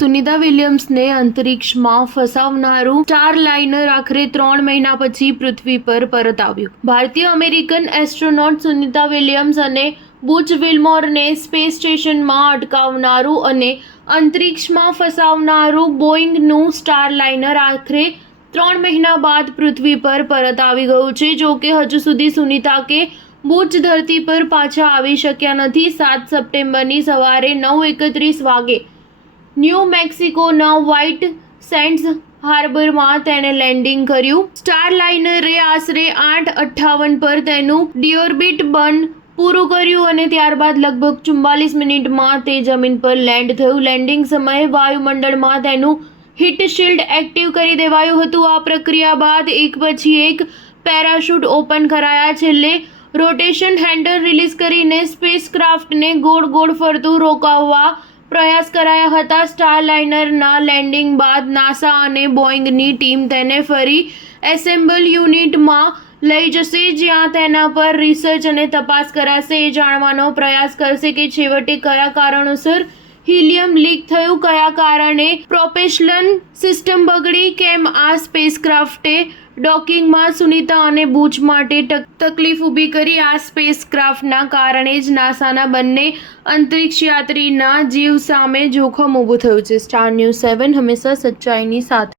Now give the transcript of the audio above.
સુનિતા વિલિયમ્સને અંતરિક્ષમાં ફસાવનારું સ્ટારલાઇનર આખરે 3 મહિના પછી પૃથ્વી પર પરત આવ્યું. ભારતીય અમેરિકન એસ્ટ્રોનોટ સુનિતા વિલિયમ્સ અને બુચ વિલ્મોરને સ્પેસ સ્ટેશનમાં અટકાવનારું અને અંતરિક્ષમાં ફસાવનારું બોઇંગનું સ્ટારલાઇનર આખરે 3 મહિના બાદ પૃથ્વી પર પરત આવી ગયું છે. જો કે હજુ સુધી સુનિતા કે બુચ ધરતી પર પાછા આવી શક્યા નથી. 7 સપ્ટેમ્બરની સવારે 9:31 વાગે ન્યૂ મેક્સિકોના વ્હાઇટ સેન્ડ્સ હાર્બરમાં તેણે લેન્ડિંગ કર્યું. સ્ટારલાઇનરે આશરે 8:58 પર તેનું ડિઓર્બિટ બર્ન પૂરું કર્યું અને ત્યારબાદ લગભગ 44 મિનિટમાં તે જમીન પર લેન્ડ થયું. લેન્ડિંગ સમયે વાયુમંડળમાં તેનું હીટ શિલ્ડ એક્ટિવ કરી દેવાયું હતું. આ પ્રક્રિયા બાદ એક પછી એક પેરાશૂટ ઓપન કરાયા. છેલ્લે રોટેશન હેન્ડલ રિલીઝ કરીને સ્પેસક્રાફ્ટને ગોળ ગોળ ફરતું રોકવા પ્રયાસ કરાયા હતા. સ્ટારલાઇનરના લેન્ડિંગ બાદ નાસા અને બોઇંગની ટીમ તેને ફરી એસેમ્બલ યુનિટમાં લઈ જશે, જ્યાં તેના પર રિસર્ચ અને તપાસ કરાશે. એ જાણવાનો પ્રયાસ કરશે કે છેવટે કયા કારણોસર હિલિયમ લીક થયું, કયા કારણે પ્રોપેલ્શન સિસ્ટમ બગડી, કેમ આ સ્પેસક્રાફ્ટે ડોકિંગમાં સુનિતા અને બુચ માટે તકલીફ ઊભી કરી. આ સ્પેસક્રાફ્ટના કારણે જ નાસાના બંને અંતરિક્ષ યાત્રીના જીવ સામે જોખમ ઊભું થયું છે. સ્ટાર ન્યૂઝ 7 હંમેશા સચ્ચાઈની સાથે.